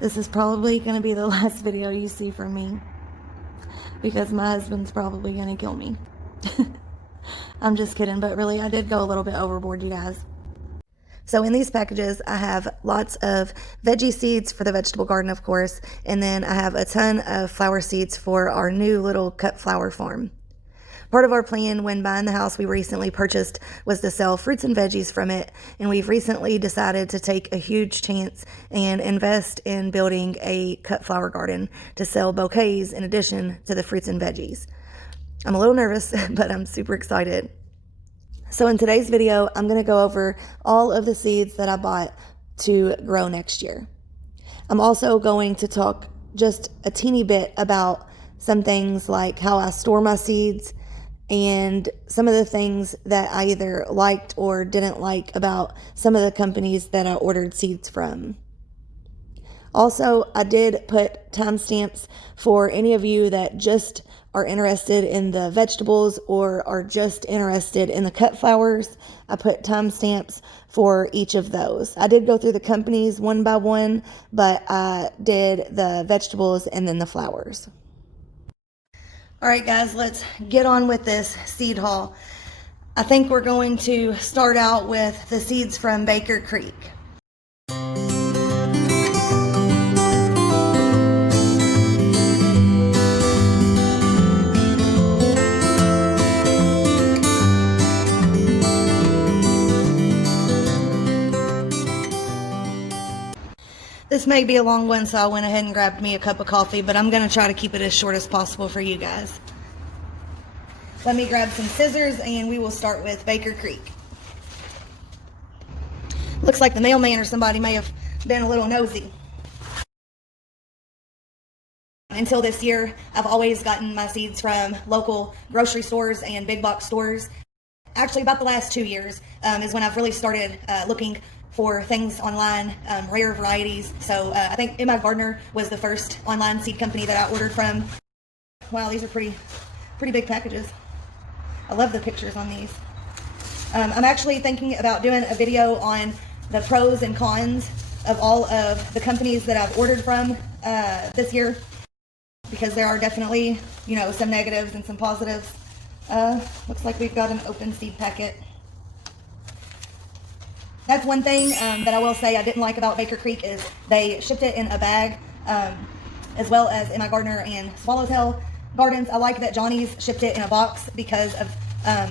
This is probably going to be the last video you see from me, because my husband's probably going to kill me. I'm just kidding, but really I did go a little bit overboard, you guys. So in these packages, I have lots of veggie seeds for the vegetable garden, of course, and then I have a ton of flower seeds for our new little cut flower farm. Part of our plan when buying the house we recently purchased was to sell fruits and veggies from it, and we've recently decided to take a huge chance and invest in building a cut flower garden to sell bouquets in addition to the fruits and veggies. I'm a little nervous, but I'm super excited. So in today's video, I'm going to go over all of the seeds that I bought to grow next year. I'm also going to talk just a teeny bit about some things like how I store my seeds and some of the things that I either liked or didn't like about some of the companies that I ordered seeds from. Also, I did put timestamps for any of you that just are interested in the vegetables or are just interested in the cut flowers. I put timestamps for each of those. I did go through the companies one by one, but I did the vegetables and then the flowers. All right, guys, let's get on with this seed haul. I think we're going to start out with the seeds from Bakercreek. This may be a long one, so I went ahead and grabbed me a cup of coffee, but I'm going to try to keep it as short as possible for you guys. Let me grab some scissors and we will start with Bakercreek. Looks like the mailman or somebody may have been a little nosy. Until this year, I've always gotten my seeds from local grocery stores and big box stores. Actually, about the last 2 years is when I've really started looking for things online, rare varieties. So I think MIGardener was the first online seed company that I ordered from. Wow, these are pretty big packages. I love the pictures on these. I'm actually thinking about doing a video on the pros and cons of all of the companies that I've ordered from this year, because there are definitely, you know, some negatives and some positives. Looks like we've got an open seed packet. That's one thing that I will say I didn't like about Bakercreek is they shipped it in a bag, as well as MIGardener and Swallowtail Gardens. I like that Johnny's shipped it in a box because of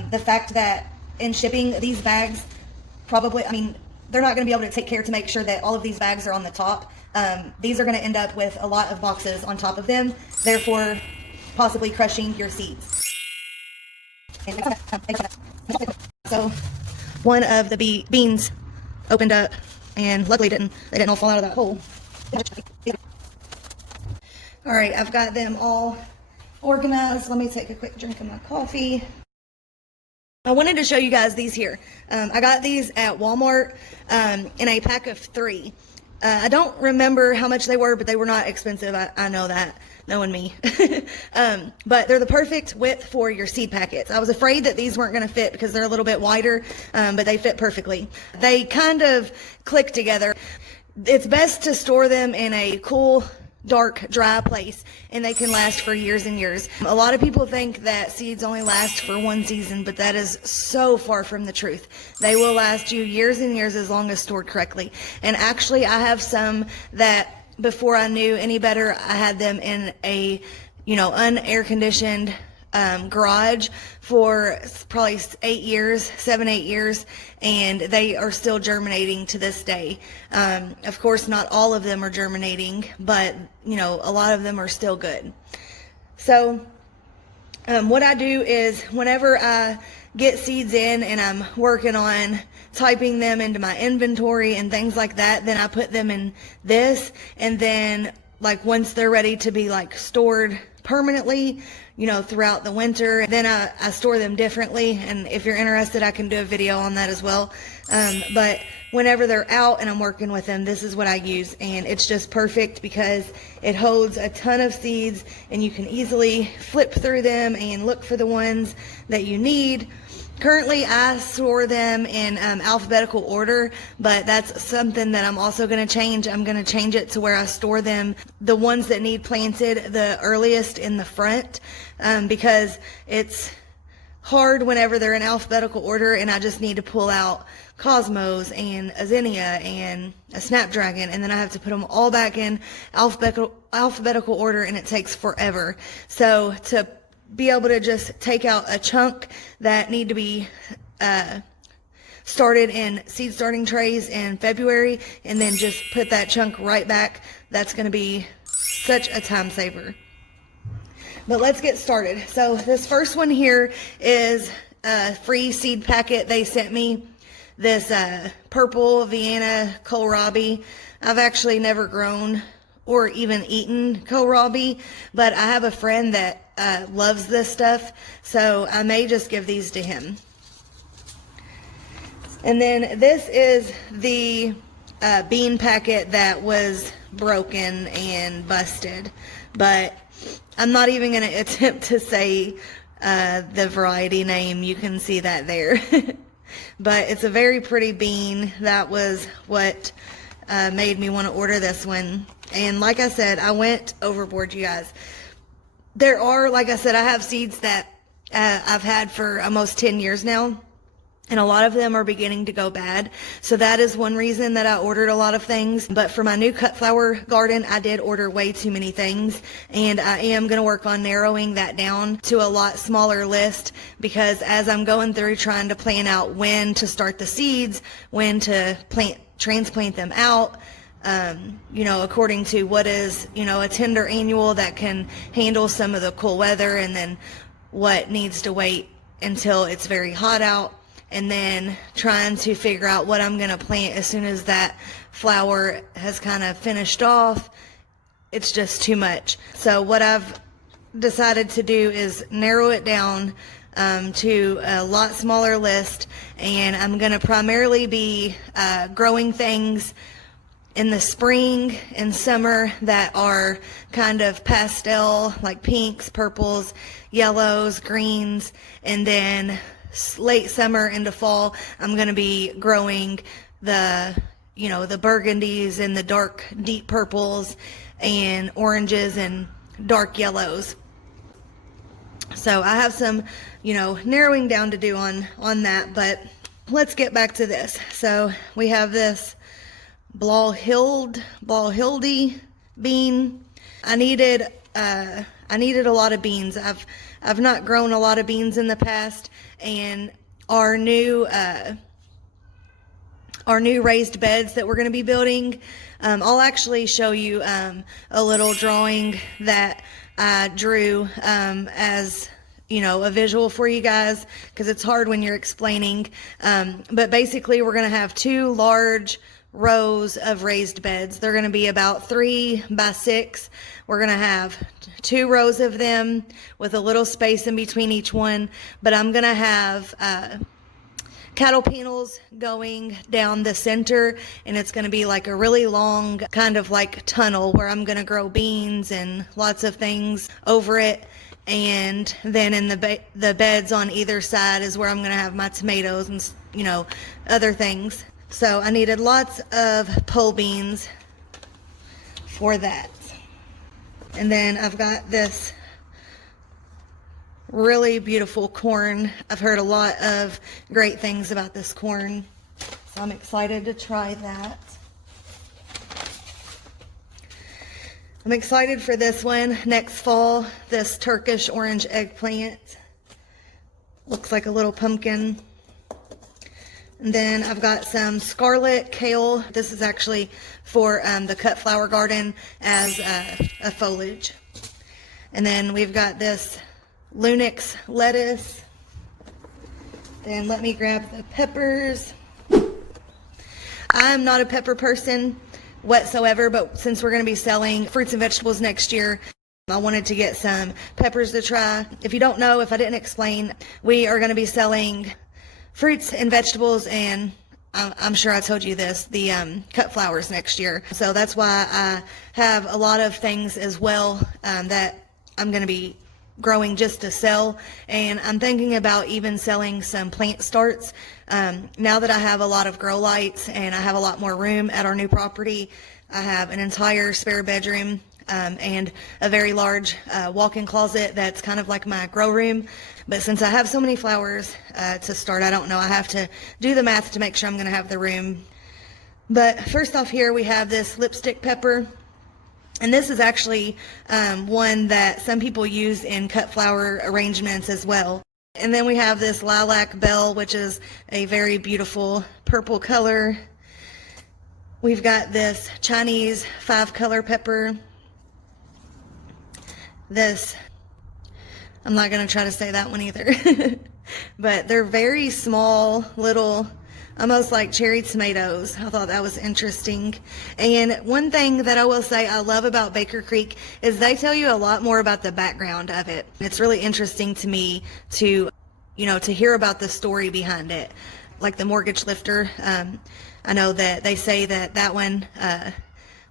the fact that in shipping these bags, probably, I mean, they're not going to be able to take care to make sure that all of these bags are on the top. These are going to end up with a lot of boxes on top of them, therefore possibly crushing your seeds. So one of the beans opened up, and luckily they didn't all fall out of that hole. All right, I've got them all organized. Let me take a quick drink of my coffee. I wanted to show you guys these here. I got these at Walmart in a pack of 3. I don't remember how much they were, but they were not expensive. I know that, knowing me. But they're the perfect width for your seed packets. I was afraid that these weren't going to fit because they're a little bit wider, but they fit perfectly. They kind of click together. It's best to store them in a cool, dark, dry place, and they can last for years and years. A lot of people think that seeds only last for one season, but that is so far from the truth. They will last you years and years as long as stored correctly. And actually, I have some that before I knew any better, I had them in a, you know, unair conditioned garage for probably 7, 8 years, and they are still germinating to this day. Of course, not all of them are germinating, but you know, a lot of them are still good. So what I do is whenever I get seeds in and I'm working on typing them into my inventory and things like that, then I put them in this, and then like once they're ready to be like stored permanently, you know, throughout the winter, then I store them differently. And if you're interested, I can do a video on that as well. But whenever they're out and I'm working with them, this is what I use, and it's just perfect because it holds a ton of seeds and you can easily flip through them and look for the ones that you need. Currently, I store them in alphabetical order, but that's something that I'm also going to change. I'm going to change it to where I store them, the ones that need planted the earliest in the front, because it's hard whenever they're in alphabetical order and I just need to pull out Cosmos and a Zinnia and a Snapdragon, and then I have to put them all back in alphabetical order, and it takes forever. So to be able to just take out a chunk that need to be started in seed starting trays in February and then just put that chunk right back, that's going to be such a time saver. But let's get started. So this first one here is a free seed packet they sent me. This purple Vienna kohlrabi. I've actually never grown or even eaten kohlrabi, but I have a friend that loves this stuff, so I may just give these to him. And then this is the bean packet that was broken and busted, but I'm not even going to attempt to say the variety name. You can see that there. But it's a very pretty bean. That was what made me want to order this one. And like I said, I went overboard, you guys. There are, like I said, I have seeds that I've had for almost 10 years now, and a lot of them are beginning to go bad. So that is one reason that I ordered a lot of things. But for my new cut flower garden, I did order way too many things, and I am going to work on narrowing that down to a lot smaller list, because as I'm going through trying to plan out when to start the seeds, when to transplant them out, you know, according to what is, you know, a tender annual that can handle some of the cool weather, and then what needs to wait until it's very hot out, and then trying to figure out what I'm going to plant as soon as that flower has kind of finished off. It's just too much. So what I've decided to do is narrow it down to a lot smaller list, and I'm going to primarily be growing things in the spring and summer that are kind of pastel, like pinks, purples, yellows, greens, and then late summer into fall, I'm going to be growing the, you know, the burgundies and the dark, deep purples and oranges and dark yellows. So I have some, you know, narrowing down to do on that, but let's get back to this. So we have this Blauhilde bean. I needed a lot of beans. I've not grown a lot of beans in the past, and our new raised beds that we're going to be building, I'll actually show you a little drawing that I drew as, you know, a visual for you guys, because it's hard when you're explaining. But basically we're going to have two large rows of raised beds. They're going to be about 3 by 6. We're going to have 2 rows of them with a little space in between each one, but I'm going to have cattle panels going down the center, and it's going to be like a really long kind of like tunnel where I'm going to grow beans and lots of things over it. And then in the beds on either side is where I'm going to have my tomatoes and, you know, other things. So I needed lots of pole beans for that. And then I've got this really beautiful corn. I've heard a lot of great things about this corn, so I'm excited to try that. I'm excited for this one next fall, this Turkish orange eggplant. Looks like a little pumpkin. And then I've got some scarlet kale. This is actually for the Cutflower garden as a foliage. And then we've got this Lunix lettuce. Then let me grab the peppers. I'm not a pepper person whatsoever, but since we're going to be selling fruits and vegetables next year, I wanted to get some peppers to try. If you don't know, if I didn't explain, we are going to be selling fruits and vegetables, and I'm sure I told you this, the Cutflowers next year. So that's why I have a lot of things as well that I'm going to be growing just to sell, and I'm thinking about even selling some plant starts. Now that I have a lot of grow lights and I have a lot more room at our new property, I have an entire spare bedroom and a very large walk-in closet that's kind of like my grow room. But since I have so many flowers to start, I don't know, I have to do the math to make sure I'm going to have the room. But first off, here we have this lipstick pepper. And this is actually one that some people use in cut flower arrangements as well. And then we have this lilac bell, which is a very beautiful purple color. We've got this Chinese 5-color pepper. This, I'm not going to try to say that one either. But they're very small, little, almost like cherry tomatoes. I thought that was interesting. And one thing that I will say I love about Bakercreek is they tell you a lot more about the background of it. It's really interesting to me to, to hear about the story behind it. Like the mortgage lifter, I know that they say that one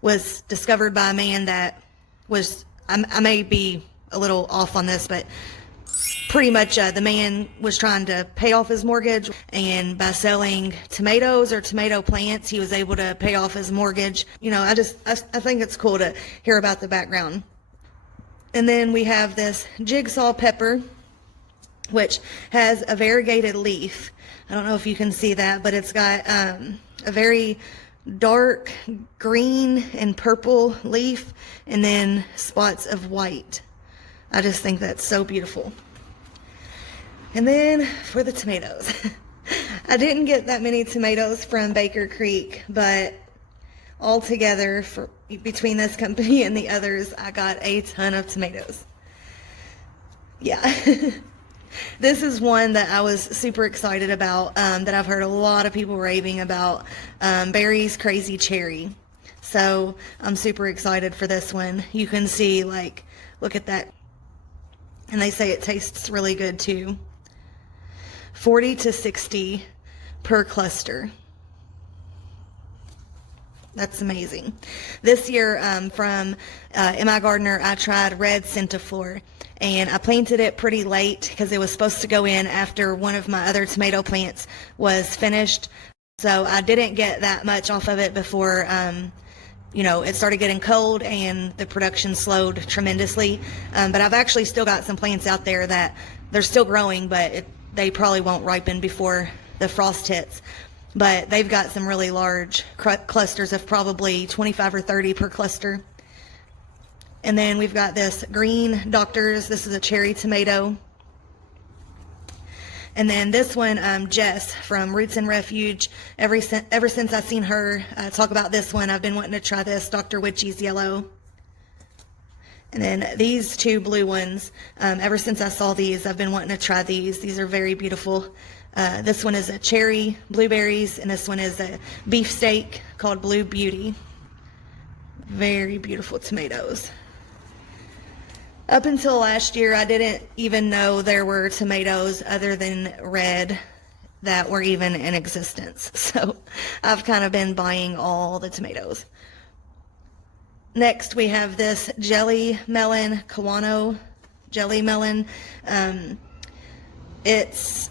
was discovered by a man that was, I may be a little off on this, but pretty much the man was trying to pay off his mortgage, and by selling tomatoes or tomato plants, he was able to pay off his mortgage. I think it's cool to hear about the background. And then we have this jigsaw pepper, which has a variegated leaf. I don't know if you can see that, but it's got a very dark green and purple leaf, and then spots of white. I just think that's so beautiful. And then for the tomatoes, I didn't get that many tomatoes from Bakercreek, but altogether, between this company and the others, I got a ton of tomatoes. Yeah. This is one that I was super excited about, that I've heard a lot of people raving about, Barry's Crazy Cherry. So I'm super excited for this one. You can see, look at that. And they say it tastes really good too. 40 to 60 per cluster. That's amazing. This year from MIGardener, I tried red centiflor, and I planted it pretty late because it was supposed to go in after one of my other tomato plants was finished. So I didn't get that much off of it before it started getting cold and the production slowed tremendously. But I've actually still got some plants out there that they're still growing, but they probably won't ripen before the frost hits. But they've got some really large clusters of probably 25 or 30 per cluster. And then we've got this green Doctors. This is a cherry tomato. And then this one, Jess from Roots and Refuge. Ever since I've seen her talk about this one, I've been wanting to try this Dr. Witchy's Yellow. And then these two blue ones, ever since I saw these, I've been wanting to try these. These are very beautiful. This one is a cherry blueberries, and this one is a beefsteak called Blue Beauty. Very beautiful tomatoes. Up until last year, I didn't even know there were tomatoes other than red that were even in existence. So I've kind of been buying all the tomatoes. Next, we have this jelly melon, Kawano jelly melon. It's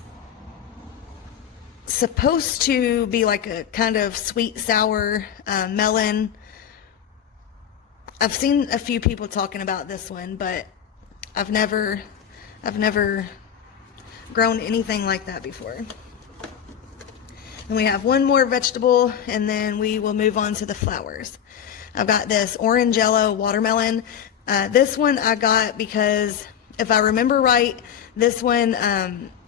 supposed to be like a kind of sweet sour melon. I've seen a few people talking about this one, but I've never grown anything like that before. And we have one more vegetable, and then we will move on to the flowers. I've got this orange yellow watermelon. This one I got because, if I remember right, this one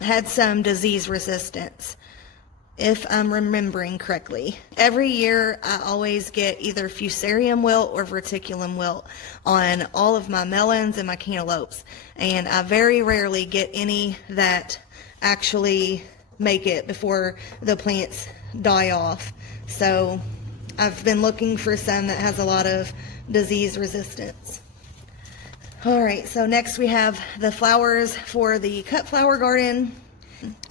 had some disease resistance, if I'm remembering correctly. Every year I always get either fusarium wilt or verticillum wilt on all of my melons and my cantaloupes, and I very rarely get any that actually make it before the plants die off. So I've been looking for some that has a lot of disease resistance. Alright, so next we have the flowers for the Cutflower garden.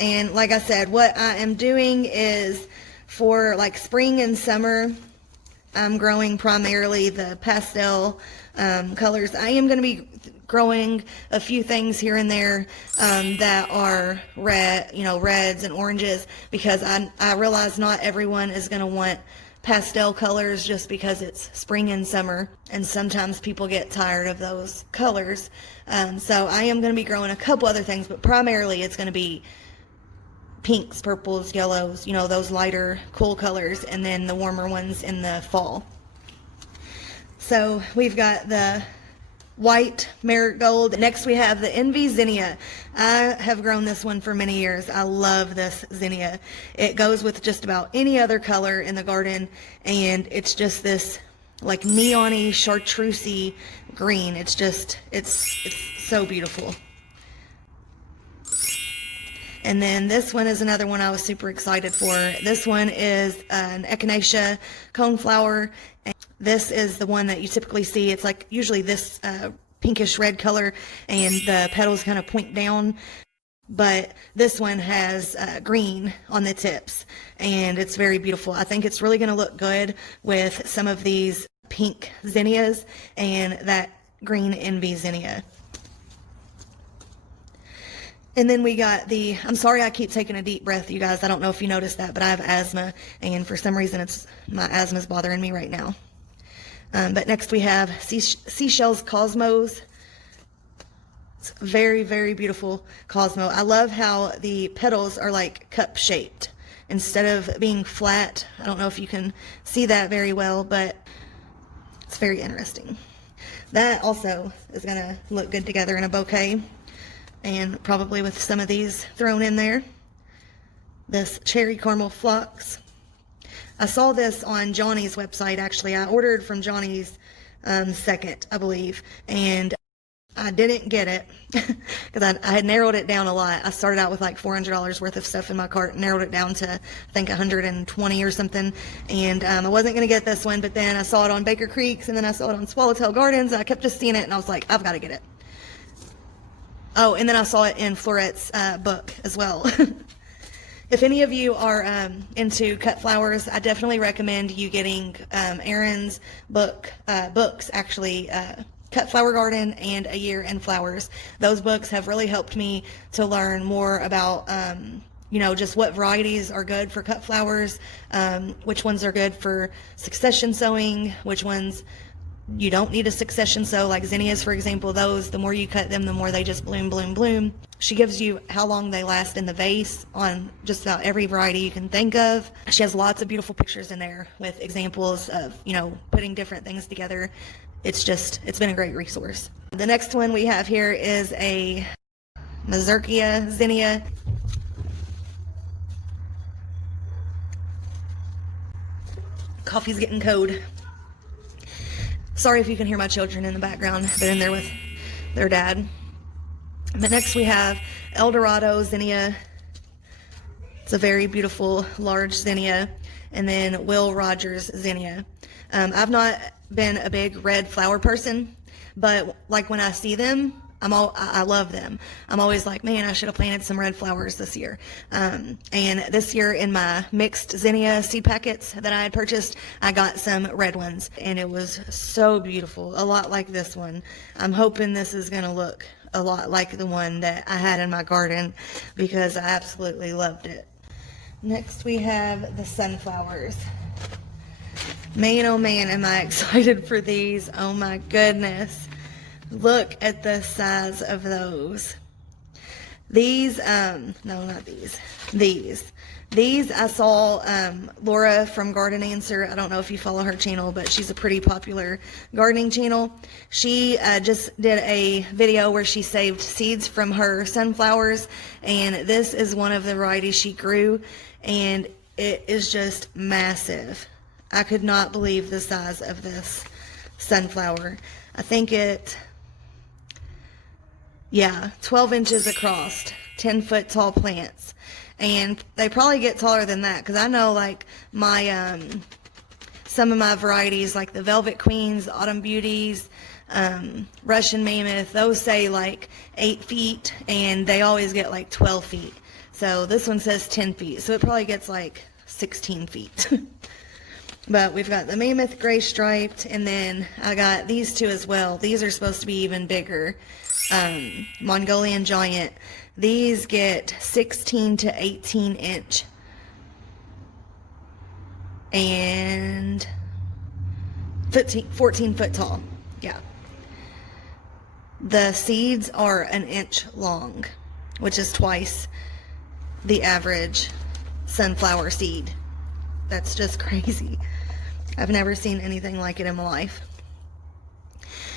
And like I said, what I am doing is for like spring and summer, I'm growing primarily the pastel colors. I am going to be growing a few things here and there that are red, reds and oranges, because I realize not everyone is going to want pastel colors just because it's spring and summer, and sometimes people get tired of those colors. So I am going to be growing a couple other things, but primarily it's going to be pinks, purples, yellows, those lighter, cool colors, and then the warmer ones in the fall. So we've got the white marigold. Next we have the Envy Zinnia. I have grown this one for many years. I love this zinnia. It goes with just about any other color in the garden, and it's just this like neon-y, chartreusey green. It's so beautiful. And then this one is another one I was super excited for. This one is an echinacea coneflower. And this is the one that you typically see. It's like usually this pinkish red color, and the petals kind of point down. But this one has green on the tips, and it's very beautiful. I think it's really going to look good with some of these pink zinnias and that green Envy Zinnia. And then we got I'm sorry I keep taking a deep breath, you guys. I don't know if you noticed that, but I have asthma, and for some reason my asthma is bothering me right now. But next we have Seashells Cosmos. It's very, very beautiful Cosmo. I love how the petals are like cup shaped instead of being flat. I don't know if you can see that very well, but it's very interesting. That also is going to look good together in a bouquet, and probably with some of these thrown in there. This cherry caramel phlox. I saw this on Johnny's website, actually. I ordered from Johnny's second, I believe, and I didn't get it because I had narrowed it down a lot. I started out with like $400 worth of stuff in my cart, narrowed it down to, I think, 120 or something, and I wasn't going to get this one, but then I saw it on Bakercreek, and then I saw it on Swallowtail Gardens, and I kept just seeing it, and I was like, I've got to get it. Oh, and then I saw it in Florette's book as well. If any of you are into Cutflowers, I definitely recommend you getting Erin's books, actually, Cut-Flower Garden and A Year in Flowers. Those books have really helped me to learn more about, just what varieties are good for cut flowers, which ones are good for succession sowing, which ones you don't need a succession sow, like zinnias, for example. Those, the more you cut them, the more they just bloom, bloom, bloom. She gives you how long they last in the vase on just about every variety you can think of. She has lots of beautiful pictures in there with examples of, putting different things together. It's been a great resource. The next one we have here is a Mazurkia zinnia. Coffee's getting cold. Sorry if you can hear my children in the background. They're in there with their dad. But next we have Eldorado zinnia. It's a very beautiful large zinnia. And then Will Rogers zinnia. I've not been a big red flower person, but like when I see them, I love them. I'm always like, man, I should have planted some red flowers this year. And this year in my mixed zinnia seed packets that I had purchased, I got some red ones, and it was so beautiful, a lot like this one. I'm hoping this is going to look a lot like the one that I had in my garden, because I absolutely loved it. Next we have the sunflowers. Man, oh man, am I excited for these. Oh my goodness. Look at the size of those. These, no, not these. These I saw Laura from Garden Answer. I don't know if you follow her channel, but she's a pretty popular gardening channel. She just did a video where she saved seeds from her sunflowers, and this is one of the varieties she grew, and it is just massive. I could not believe the size of this sunflower. I think 12 inches across, 10-foot tall plants. And they probably get taller than that, because I know like my, some of my varieties, like the Velvet Queens, Autumn Beauties, Russian Mammoth, those say like 8 feet, and they always get like 12 feet. So this one says 10 feet, so it probably gets like 16 feet. But we've got the mammoth gray striped, and then I got these two as well. These are supposed to be even bigger. Mongolian giant. These get 16 to 18 inch. And 14 foot tall. Yeah. The seeds are an inch long, which is twice the average sunflower seed. That's just crazy. I've never seen anything like it in my life.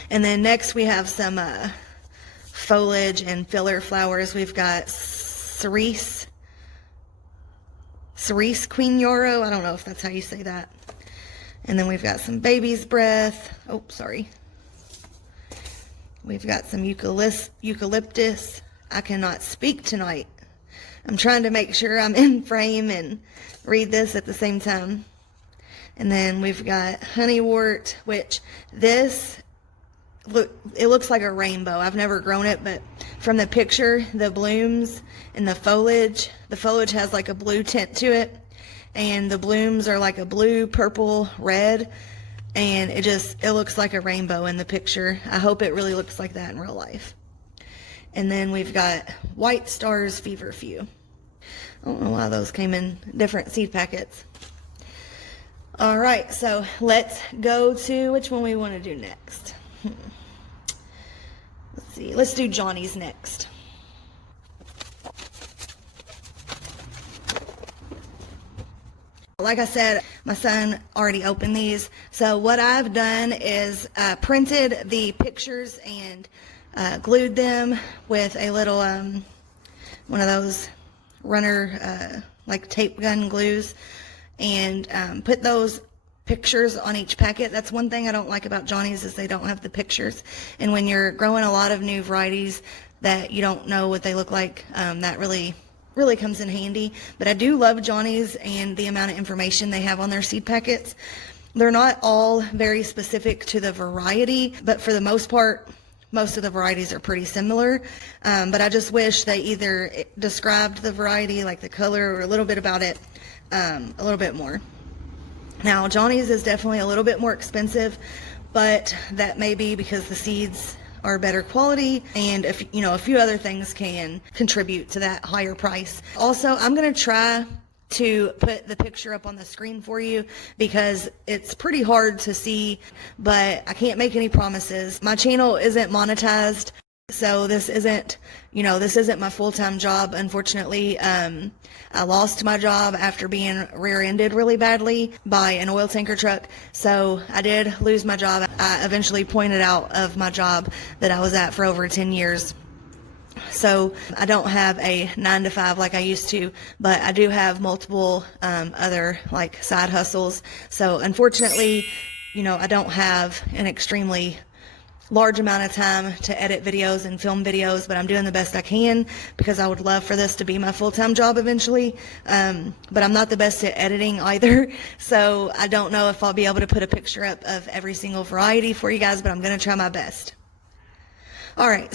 And then next we have some foliage and filler flowers. We've got cerise queen yarrow. I don't know if that's how you say that. And then we've got some baby's breath. Oh, sorry. We've got some eucalyptus. I cannot speak tonight. I'm trying to make sure I'm in frame and read this at the same time. And then we've got honeywort, which it looks like a rainbow. I've never grown it, but from the picture, the blooms and the foliage has like a blue tint to it, and the blooms are like a blue, purple, red, and it looks like a rainbow in the picture. I hope it really looks like that in real life. And then we've got White Stars Feverfew. I don't know why those came in different seed packets. All right, so let's go to which one we want to do next. Let's see, let's do Johnny's next. Like I said, my son already opened these. So what I've done is printed the pictures and glued them with a little, one of those runner, like tape gun glues, and put those pictures on each packet. That's one thing I don't like about Johnny's, is they don't have the pictures. And when you're growing a lot of new varieties that you don't know what they look like, that really comes in handy. But I do love Johnny's and the amount of information they have on their seed packets. They're not all very specific to the variety, but for the most part, most of the varieties are pretty similar. But I just wish they either described the variety, like the color, or a little bit about it, a little bit more. Now, Johnny's is definitely a little bit more expensive, but that may be because the seeds are better quality, and if a few other things can contribute to that higher price. Also, I'm going to try to put the picture up on the screen for you because it's pretty hard to see, but I can't make any promises. My channel isn't monetized, so this isn't my full-time job, unfortunately. I lost my job after being rear-ended really badly by an oil tanker truck, so I did lose my job. I eventually pointed out of my job that I was at for over 10 years. So I don't have a 9-to-5 like I used to, but I do have multiple other like side hustles. So unfortunately, I don't have an extremely large amount of time to edit videos and film videos, but I'm doing the best I can because I would love for this to be my full-time job eventually. But I'm not the best at editing either, so I don't know if I'll be able to put a picture up of every single variety for you guys, but I'm going to try my best. All right,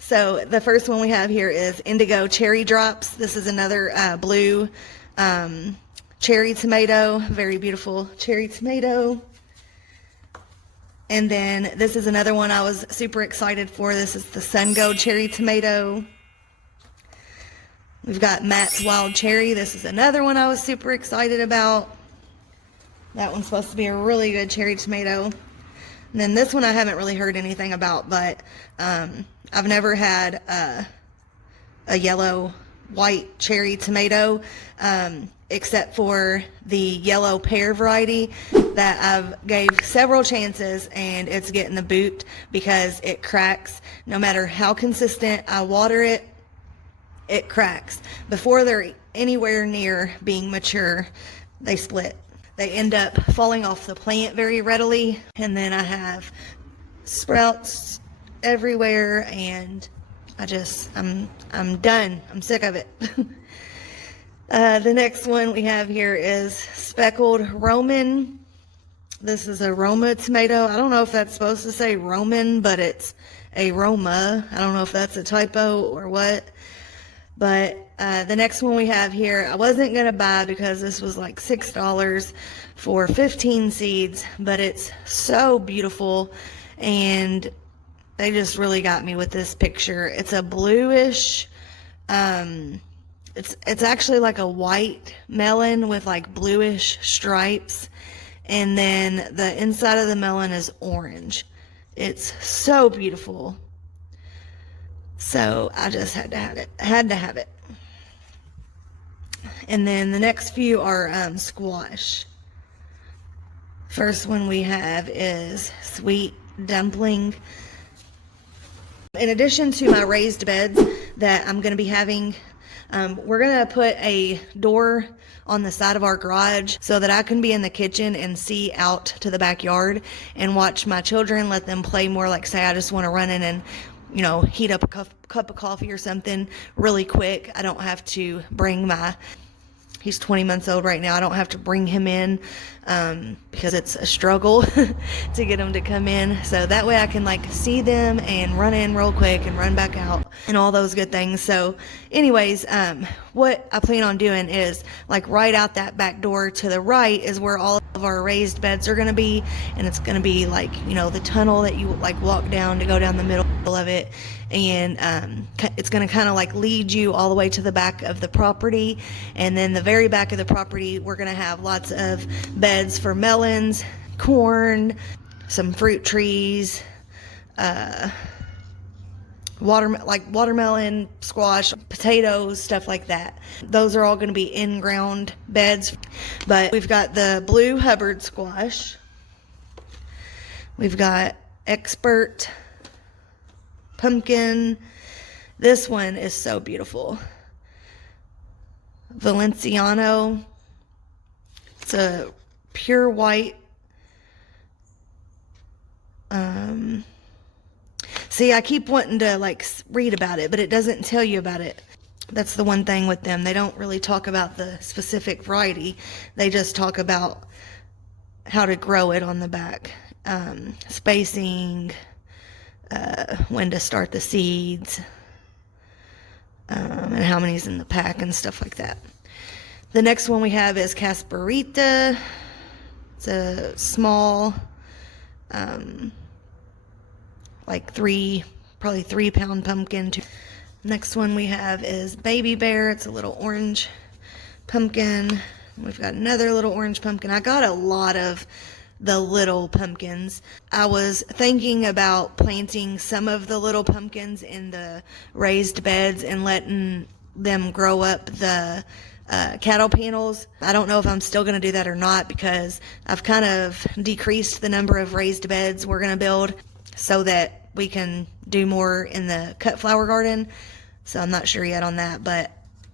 so the first one we have here is Indigo Cherry Drops. This is another blue cherry tomato, very beautiful cherry tomato. And then this is another one I was super excited for. This is the Sun Gold Cherry Tomato. We've got Matt's Wild Cherry. This is another one I was super excited about. That one's supposed to be a really good cherry tomato. And then this one I haven't really heard anything about, but I've never had a yellow white cherry tomato, except for the yellow pear variety that I've gave several chances, and it's getting the boot because it cracks. No matter how consistent I water it, it cracks. Before they're anywhere near being mature, they split. They end up falling off the plant very readily, and then I have sprouts everywhere, and I'm done. I'm sick of it. The next one we have here is Speckled Roman. This is a Roma tomato. I don't know if that's supposed to say Roman, but it's a Roma. I don't know if that's a typo or what. But the next one we have here, I wasn't going to buy because this was like $6 for 15 seeds, but it's so beautiful, and they just really got me with this picture. It's a bluish, it's actually like a white melon with like bluish stripes, and then the inside of the melon is orange. It's so beautiful. So I just had to have it. And then the next few are squash. First one we have is sweet dumpling. In addition to my raised beds that I'm going to be having, we're going to put a door on the side of our garage so that I can be in the kitchen and see out to the backyard and watch my children, let them play more. Like, say I just want to run in and, you know, heat up a cup of coffee or something really quick. I don't have to bring he's 20 months old right now. I don't have to bring him in because it's a struggle to get him to come in. So that way I can like see them and run in real quick and run back out and all those good things. So anyways, what I plan on doing is like right out that back door to the right is where all of our raised beds are going to be. And it's going to be like, you know, the tunnel that you like walk down to go down the middle of it. And it's going to kind of like lead you all the way to the back of the property. And then the very back of the property, we're going to have lots of beds for melons, corn, some fruit trees, watermelon, squash, potatoes, stuff like that. Those are all going to be in-ground beds. But we've got the blue Hubbard squash. We've got expert pumpkin. This one is so beautiful. Valenciano. It's a pure white. See, I keep wanting to like read about it, but it doesn't tell you about it. That's the one thing with them. They don't really talk about the specific variety. They just talk about how to grow it on the back. Spacing, when to start the seeds, and how many's in the pack and stuff like that. The next one we have is Casperita. It's a small, like probably 3 pound pumpkin. Next one we have is Baby Bear. It's a little orange pumpkin. We've got another little orange pumpkin. I got a lot of the little pumpkins. I was thinking about planting some of the little pumpkins in the raised beds and letting them grow up the cattle panels. I don't know if I'm still going to do that or not because I've kind of decreased the number of raised beds we're going to build so that we can do more in the Cutflower garden. So I'm not sure yet on that, but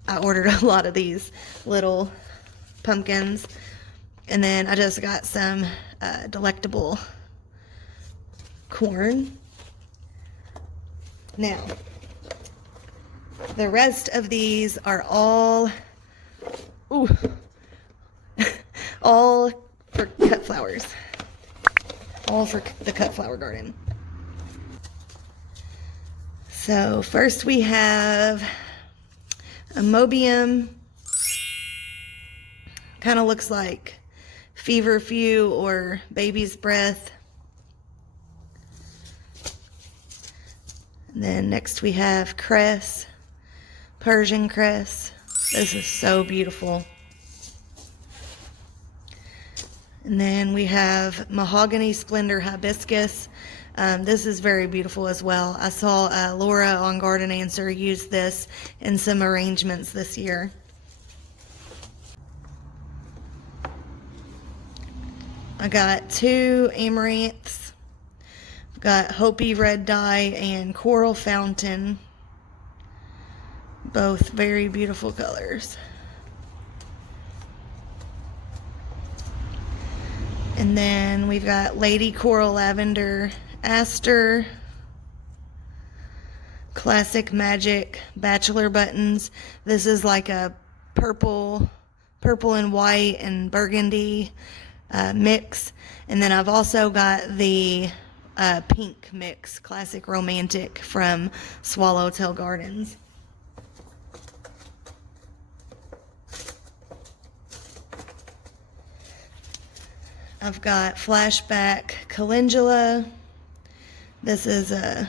I ordered a lot of these little pumpkins. And then I just got some delectable corn. Now, the rest of these are all all for Cutflowers. All for the Cutflower garden. So first we have a Mobium. Kind of looks like feverfew or baby's breath. And then next we have cress, Persian cress. This is so beautiful. And then we have mahogany splendor hibiscus. This is very beautiful as well. I saw Laura on Garden Answer use this in some arrangements this year. I got 2 amaranths. I've got Hopi Red Dye and Coral Fountain. Both very beautiful colors. And then we've got Lady Coral Lavender Aster, Classic Magic Bachelor Buttons. This is like a purple and white and burgundy mix. And then I've also got the pink mix, Classic Romantic from Swallowtail Gardens. I've got Flashback Calendula. This is a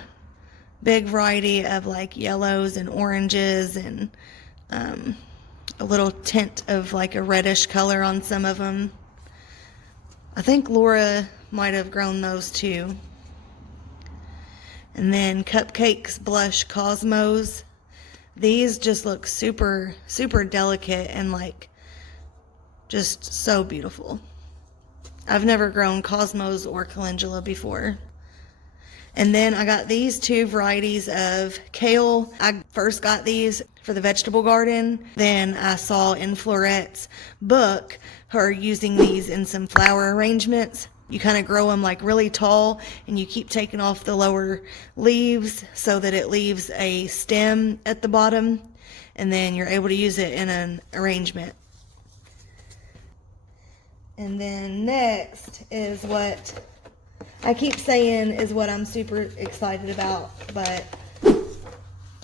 big variety of like yellows and oranges and a little tint of like a reddish color on some of them. I think Laura might have grown those too. And then Cupcakes Blush Cosmos. These just look super, super delicate and like just so beautiful. I've never grown Cosmos or Calendula before. And then I got these two varieties of kale. I first got these for the vegetable garden. Then I saw in Florette's book her using these in some flower arrangements. You kind of grow them like really tall and you keep taking off the lower leaves so that it leaves a stem at the bottom, and then you're able to use it in an arrangement. And then next is what I keep saying is what I'm super excited about, but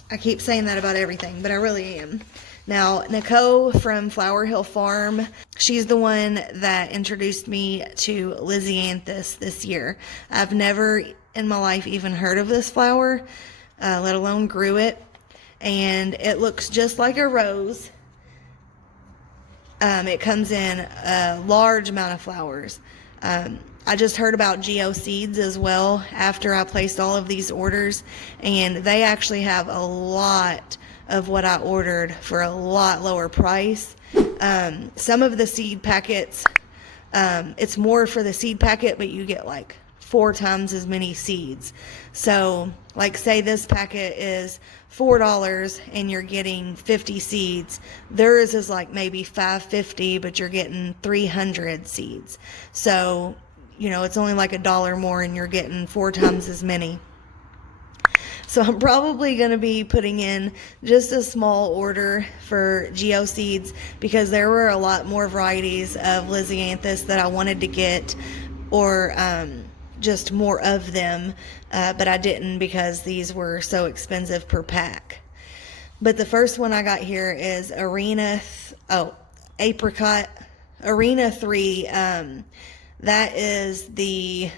I keep saying that about everything, but I really am. Now, Nicole from Flower Hill Farm, she's the one that introduced me to Lisianthus this year. I've never in my life even heard of this flower, let alone grew it. And it looks just like a rose. It comes in a large amount of flowers. I just heard about Geo Seeds as well after I placed all of these orders, and they actually have a lot of what I ordered for a lot lower price. Some of the seed packets, it's more for the seed packet, but you get like 4 times as many seeds. So like say this packet is $4 and you're getting 50 seeds. Theirs is like maybe $5.50, but you're getting 300 seeds. So, you know, it's only like $1 more and you're getting 4 times as many. So I'm probably going to be putting in just a small order for Geo Seeds because there were a lot more varieties of Lisianthus that I wanted to get, or just more of them, but I didn't because these were so expensive per pack. But the first one I got here is Apricot Arena 3. That is the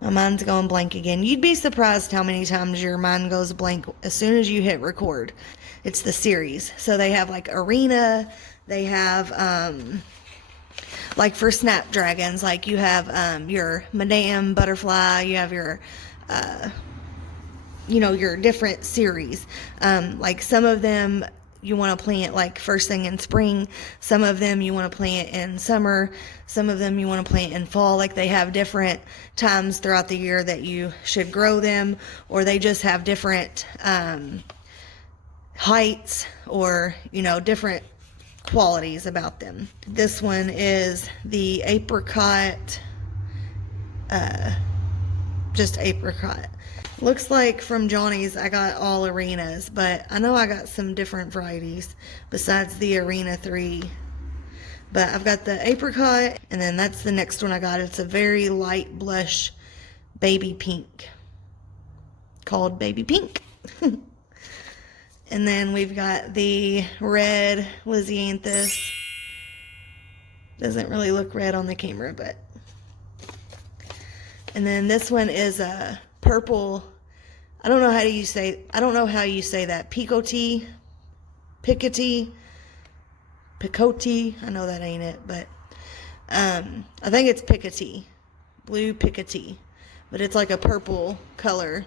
my mind's going blank again. You'd be surprised how many times your mind goes blank as soon as you hit record. It's the series. So they have like Arena, they have like for snapdragons, like you have your Madame Butterfly, you have your you know, your different series. Like some of them you want to plant like first thing in spring, some of them you want to plant in summer, some of them you want to plant in fall. Like they have different times throughout the year that you should grow them, or they just have different heights, or you know, different qualities about them. This one is the apricot, just apricot. Looks like from Johnny's I got all Arenas, but I know I got some different varieties besides the Arena 3. But I've got the apricot, and then that's the next one I got. It's a very light blush baby pink, called Baby Pink. And then we've got the red Lisianthus. Doesn't really look red on the camera, but. And then this one is a purple, I don't know how you say that, picote, I know that ain't it, but I think it's picote, blue picote, but it's like a purple color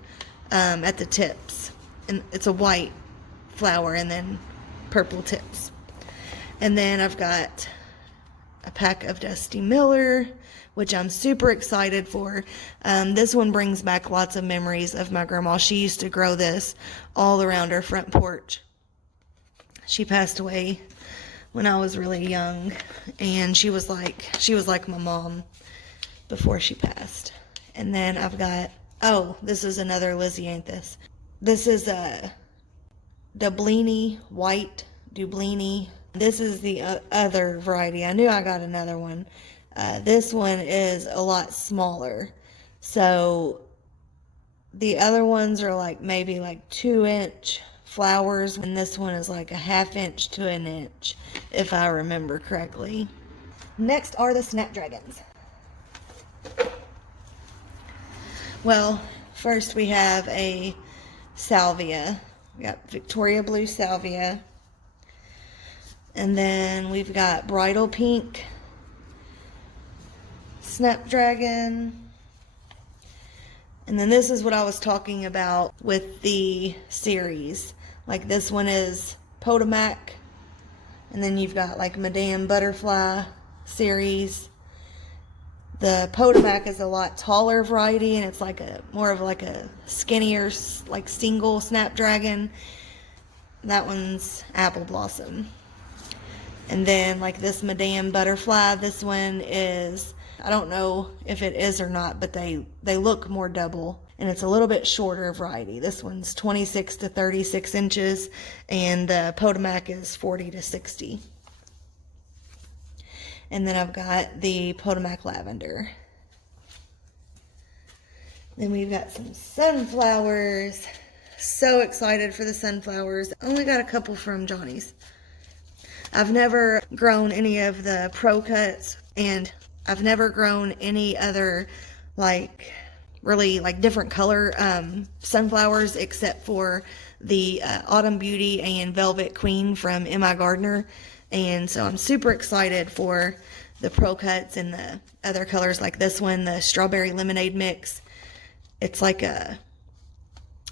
at the tips, and it's a white flower and then purple tips. And then I've got a pack of Dusty Miller, which I'm super excited for. This one brings back lots of memories of my grandma. She used to grow this all around her front porch. She passed away when I was really young, and she was like my mom before she passed. And then I've got, this is another Lisianthus. This is a Dublini, white Dublini. This is the other variety. I knew I got another one. This one is a lot smaller. So the other ones are like maybe like 2-inch flowers, and this one is like a 1/2 inch to 1 inch, if I remember correctly. Next are the snapdragons. Well, first we have a salvia. We got Victoria Blue salvia. And then we've got bridal pink snapdragon. And then this is what I was talking about with the series. Like this one is Potomac. And then you've got like Madame Butterfly series. The Potomac is a lot taller variety, and it's like a more of like a skinnier, like single snapdragon. That one's Apple Blossom. And then like this Madame Butterfly, this one is, I don't know if it is or not, but they look more double, and it's a little bit shorter variety. This one's 26 to 36 inches, and the Potomac is 40 to 60. And then I've got the Potomac Lavender. Then we've got some sunflowers. So excited for the sunflowers. Only got a couple from Johnny's. I've never grown any of the Pro Cuts, and I've never grown any other like really like different color sunflowers except for the Autumn Beauty and Velvet Queen from MIGardener. And so I'm super excited for the Pro Cuts and the other colors like this one, the Strawberry Lemonade Mix. It's like a,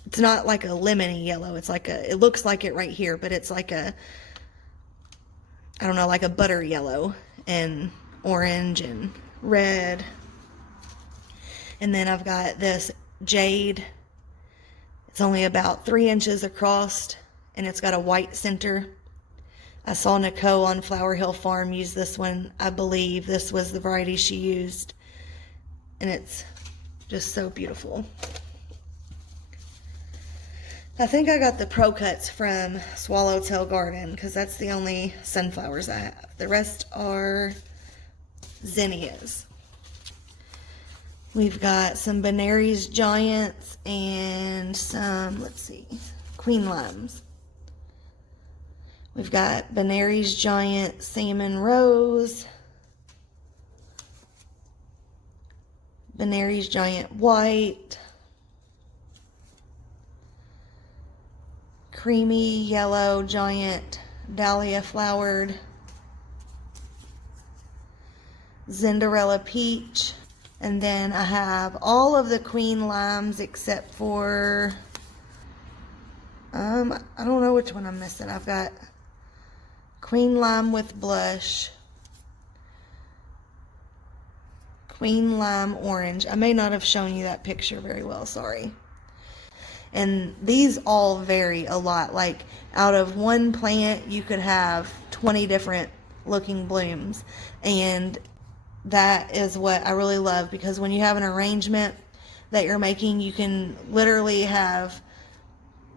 it's not like a lemony yellow. It's like a, it looks like it right here, but it's like a, I don't know, like a butter yellow and orange and red. And then I've got this Jade. It's only about 3 inches across, and it's got a white center. I saw Nicole on Flower Hill Farm use this one. I believe this was the variety she used. And it's just so beautiful. I think I got the Pro Cuts from Swallowtail Garden because that's the only sunflowers I have. The rest are zinnias. We've got some Benary's Giants and some, let's see, Queen Limes. We've got Benary's Giant Salmon Rose, Benary's Giant White, Creamy Yellow Giant Dahlia Flowered, Cinderella Peach, and then I have all of the Queen Limes except for, I don't know which one I'm missing. I've got Queen Lime with Blush, Queen Lime Orange. I may not have shown you that picture very well, sorry. And these all vary a lot. Like out of one plant, you could have 20 different looking blooms. And that is what I really love, because when you have an arrangement that you're making, you can literally have,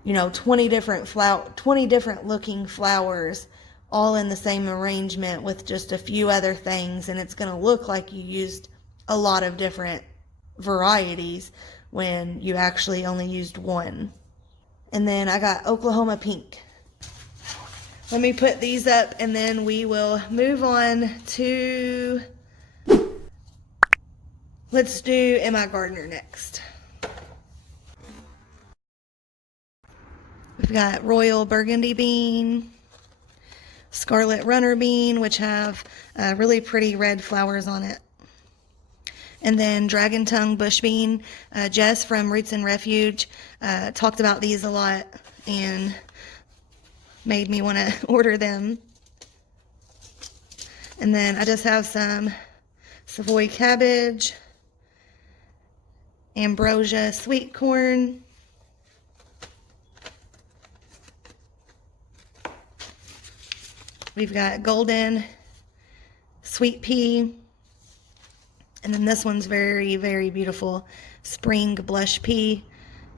you know, 20 different looking flowers all in the same arrangement with just a few other things, and it's going to look like you used a lot of different varieties when you actually only used one. And then I got Oklahoma Pink. Let me put these up and then we will move on to, let's do MIGardener next. We've got Royal Burgundy Bean, Scarlet Runner Bean, which have really pretty red flowers on it. And then Dragon Tongue Bush Bean. Jess from Roots and Refuge talked about these a lot and made me want to order them. And then I just have some Savoy Cabbage, Ambrosia Sweet Corn, we've got Golden Sweet Pea, and then this one's very, very beautiful, Spring Blush Pea.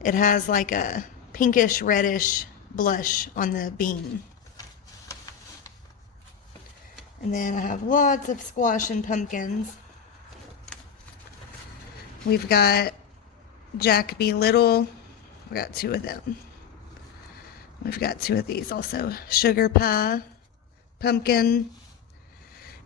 It has like a pinkish reddish blush on the bean. And then I have lots of squash and pumpkins. We've got Jack B. Little. We got 2 of them. We've got 2 of these also. Sugar Pie Pumpkin.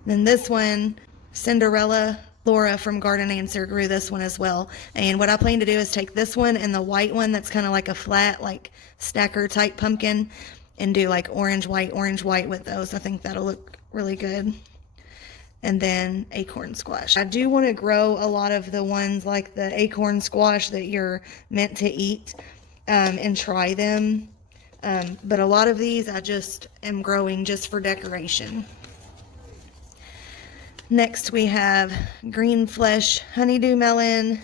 Then this one, Cinderella, Laura from Garden Answer grew this one as well. And what I plan to do is take this one and the white one that's kind of like a flat, like stacker type pumpkin, and do like orange, white with those. I think that'll look really good. And then acorn squash. I do want to grow a lot of the ones like the acorn squash that you're meant to eat, and try them. But a lot of these I just am growing just for decoration. Next we have green flesh honeydew melon,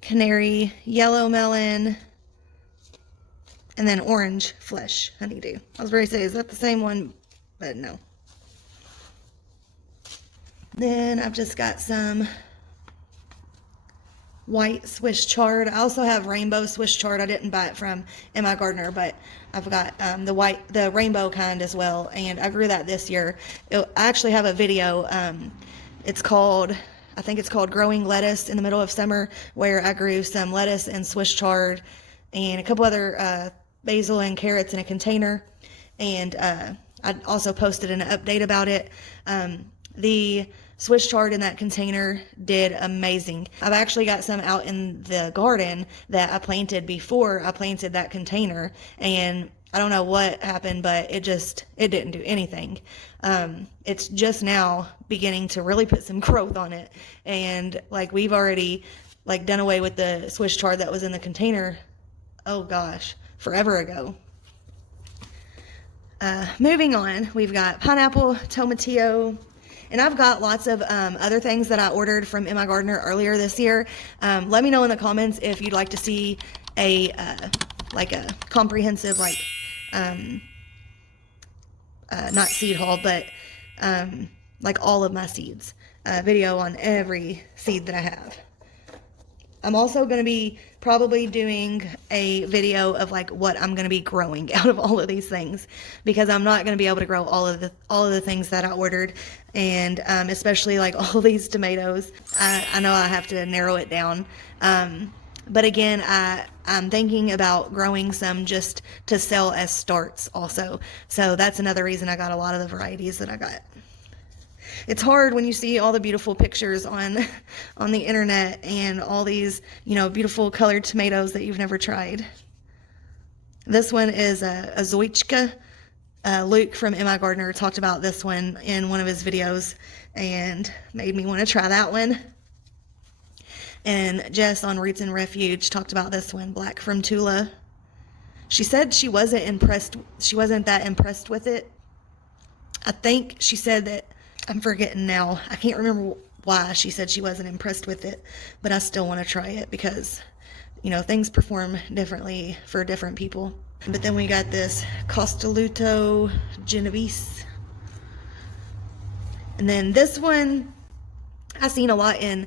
canary yellow melon, and then orange flesh honeydew. I was ready to say, is that the same one? But no. Then I've just got some white Swiss chard. I also have rainbow Swiss chard. I didn't buy it from MIGardener, but I've got the rainbow kind as well, and I grew that this year. I actually have a video. I think it's called Growing Lettuce in the Middle of Summer, where I grew some lettuce and Swiss chard and a couple other basil and carrots in a container, and I also posted an update about it. The Swiss chard in that container did amazing. I've actually got some out in the garden that I planted before I planted that container, and I don't know what happened, but it didn't do anything. It's just now beginning to really put some growth on it, and like we've already like done away with the Swiss chard that was in the container, oh gosh, forever ago. Moving on, we've got pineapple, tomatillo, and I've got lots of other things that I ordered from MIGardener earlier this year. Let me know in the comments if you'd like to see a comprehensive, like, not seed haul, but like all of my seeds, video on every seed that I have. I'm also going to be probably doing a video of like what I'm going to be growing out of all of these things, because I'm not going to be able to grow all of the things that I ordered, and especially like all these tomatoes. I know I have to narrow it down, but again, I'm thinking about growing some just to sell as starts also. So that's another reason I got a lot of the varieties that I got. It's hard when you see all the beautiful pictures on the internet and all these, beautiful colored tomatoes that you've never tried. This one is a Zoichka. Luke from MIGardener talked about this one in one of his videos and made me want to try that one. And Jess on Roots and Refuge talked about this one, Black from Tula. She said she wasn't that impressed with it. I think she said that, I'm forgetting now, I can't remember why she said she wasn't impressed with it, but I still want to try it because, things perform differently for different people. But then we got this Costoluto Genovese. And then this one, I've seen a lot in,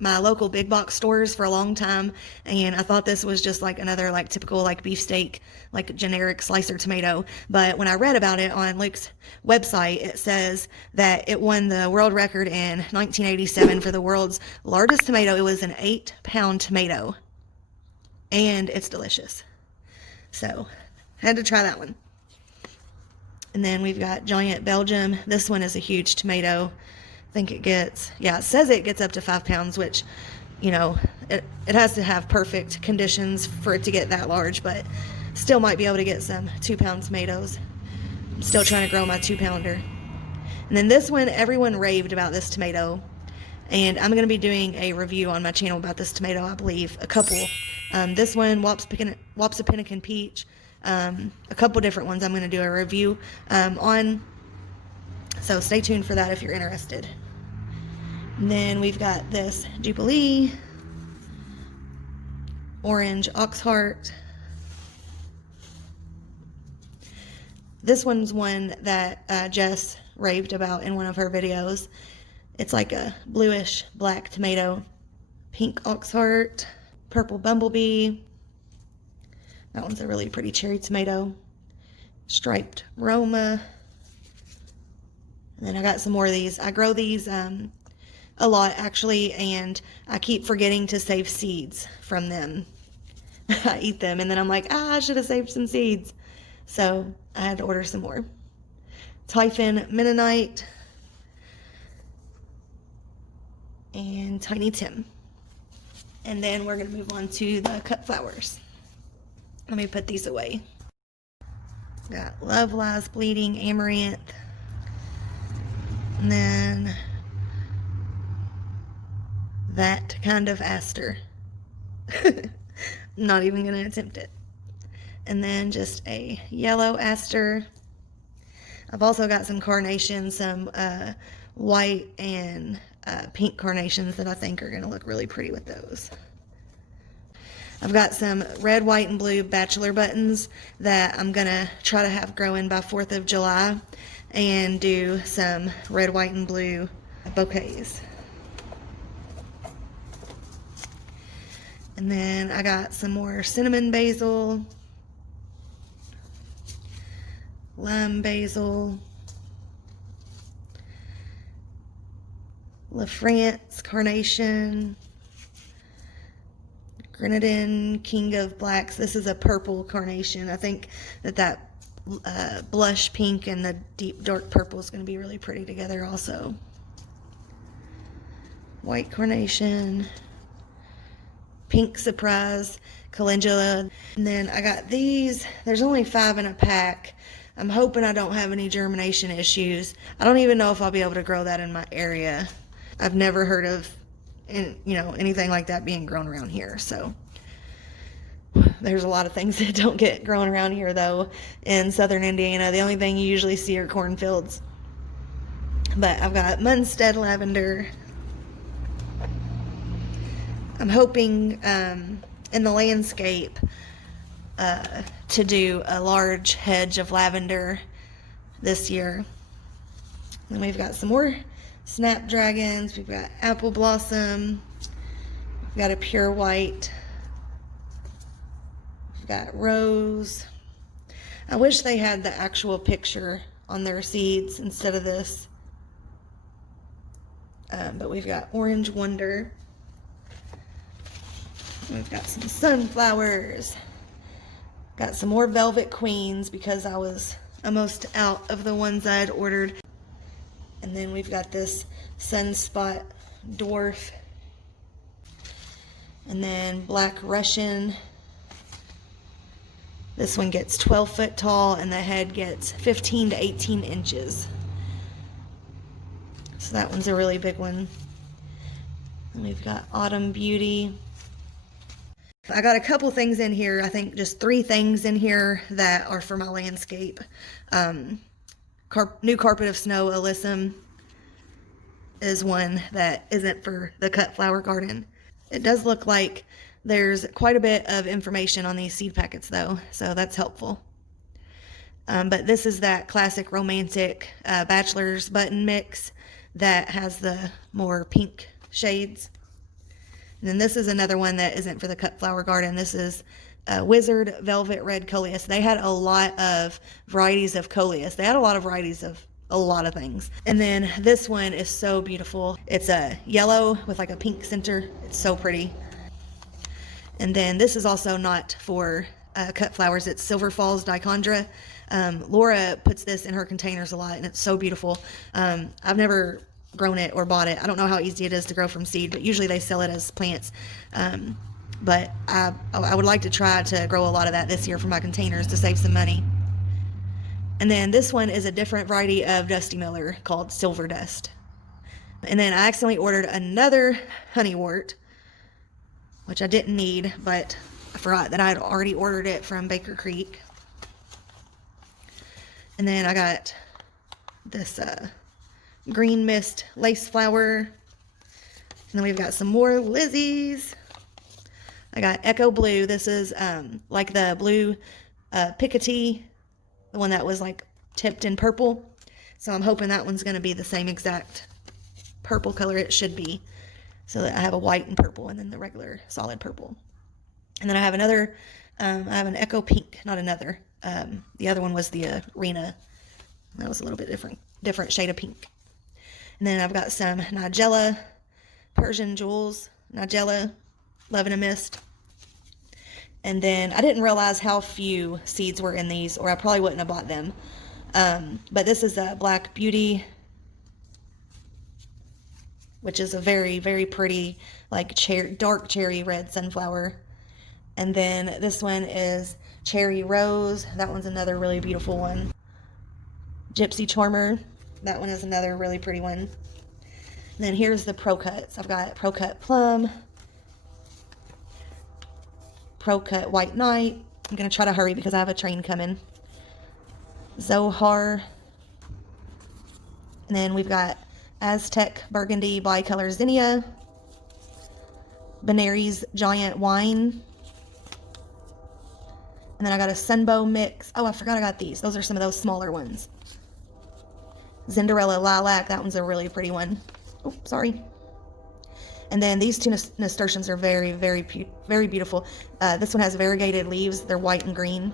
my local big box stores for a long time, and I thought this was just like another like typical like beefsteak, like generic slicer tomato. But when I read about it on Luke's website, it says that it won the world record in 1987 for the world's largest tomato. It was an 8-pound tomato, and it's delicious. So I had to try that one. And then we've got Giant Belgium. This one is a huge tomato. I think it says it gets up to 5 pounds, which, it has to have perfect conditions for it to get that large, but still might be able to get some 2-pound tomatoes. I'm still trying to grow my 2-pounder. And then this one, everyone raved about this tomato, and I'm going to be doing a review on my channel about this tomato, I believe, a couple. This one, Wapsipinicon Peach, a couple different ones I'm going to do a review on, so stay tuned for that if you're interested. And then we've got this Jubilee, Orange Oxheart. This one's one that Jess raved about in one of her videos. It's like a bluish black tomato. Pink Oxheart, Purple Bumblebee. That one's a really pretty cherry tomato. Striped Roma. And then I got some more of these. I grow these a lot actually, and I keep forgetting to save seeds from them. I eat them and then I'm like, I should have saved some seeds. So I had to order some more. Typhon Mennonite, and Tiny Tim. And then we're going to move on to the Cutflowers. Let me put these away. Got Love Lies Bleeding Amaranth. And then that kind of aster. Not even going to attempt it. And then just a yellow aster. I've also got some carnations, some white and pink carnations that I think are going to look really pretty with those. I've got some red, white, and blue bachelor buttons that I'm going to try to have growing by 4th of July and do some red, white, and blue bouquets. And then I got some more cinnamon basil, lime basil, La France carnation, Grenadine King of Blacks. This is a purple carnation. I think that blush pink and the deep dark purple is going to be really pretty together also. White carnation, pink surprise calendula. And then I got these. There's only 5 in a pack. I'm hoping I don't have any germination issues. I don't even know if I'll be able to grow that in my area. I've never heard of anything like that being grown around here. So there's a lot of things that don't get grown around here though in southern Indiana. The only thing you usually see are cornfields. But I've got Munstead lavender. I'm hoping in the landscape to do a large hedge of lavender this year. And we've got some more snapdragons. We've got apple blossom. We've got a pure white. We've got rose. I wish they had the actual picture on their seeds instead of this. But we've got orange wonder. We've got some sunflowers. Got some more velvet queens because I was almost out of the ones I had ordered. And then we've got this sunspot dwarf. And then black Russian. This one gets 12 foot tall and the head gets 15 to 18 inches. So that one's a really big one. And we've got Autumn Beauty. I got a couple things in here. I think just 3 things in here that are for my landscape. New carpet of snow alyssum is one that isn't for the cut flower garden. It does look like there's quite a bit of information on these seed packets though, so that's helpful. But this is that classic romantic bachelor's button mix that has the more pink shades. And then this is another one that isn't for the cut flower garden. This is Wizard Velvet Red Coleus. They had a lot of varieties of coleus. They had a lot of varieties of a lot of things. And then this one is so beautiful. It's a yellow with like a pink center. It's so pretty. And then this is also not for cut flowers. It's Silver Falls Dichondra. Laura puts this in her containers a lot and it's so beautiful. I've never grown it or bought it. I don't know how easy it is to grow from seed, but usually they sell it as plants. But I would like to try to grow a lot of that this year for my containers to save some money. And then this one is a different variety of Dusty Miller called Silver Dust. And then I accidentally ordered another honeywort, which I didn't need, but I forgot that I had already ordered it from Bakercreek. And then I got this green mist lace flower. And then we've got some more Lizzies. I got Echo Blue. This is like the blue Picotee, the one that was like tipped in purple. So I'm hoping that one's going to be the same exact purple color it should be. So that I have a white and purple and then the regular solid purple. And then I have another, I have an Echo Pink, not another. The other one was the Arena. That was a little bit different shade of pink. And then I've got some Nigella, Persian Jewels, Nigella, Love in a Mist. And then I didn't realize how few seeds were in these, or I probably wouldn't have bought them. But this is a Black Beauty, which is a very, very pretty, like dark cherry red sunflower. And then this one is Cherry Rose. That one's another really beautiful one. Gypsy Charmer. That one is another really pretty one. And then here's the Pro Cuts. I've got Pro Cut Plum, Pro Cut White Knight. I'm going to try to hurry because I have a train coming. Zohar. And then we've got Aztec Burgundy Bicolor Zinnia, Benary's Giant Wine, and then I got a Sunbow Mix. Oh, I forgot I got these. Those are some of those smaller ones. Zinderella Lilac. That one's a really pretty one. Oh, sorry. And then these two nasturtiums are very, very, very beautiful. This one has variegated leaves. They're white and green,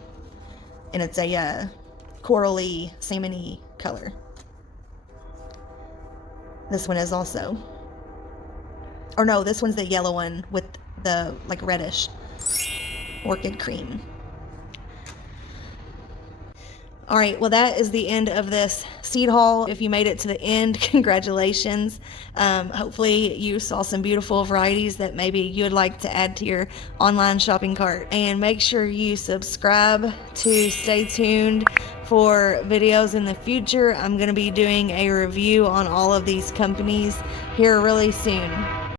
and it's a corally, salmon-y color. This one is also, or no, this one's the yellow one with the like reddish orchid cream. All right, well, that is the end of this seed haul. If you made it to the end, congratulations. Hopefully you saw some beautiful varieties that maybe you would like to add to your online shopping cart. And make sure you subscribe to stay tuned for videos in the future. I'm going to be doing a review on all of these companies here really soon.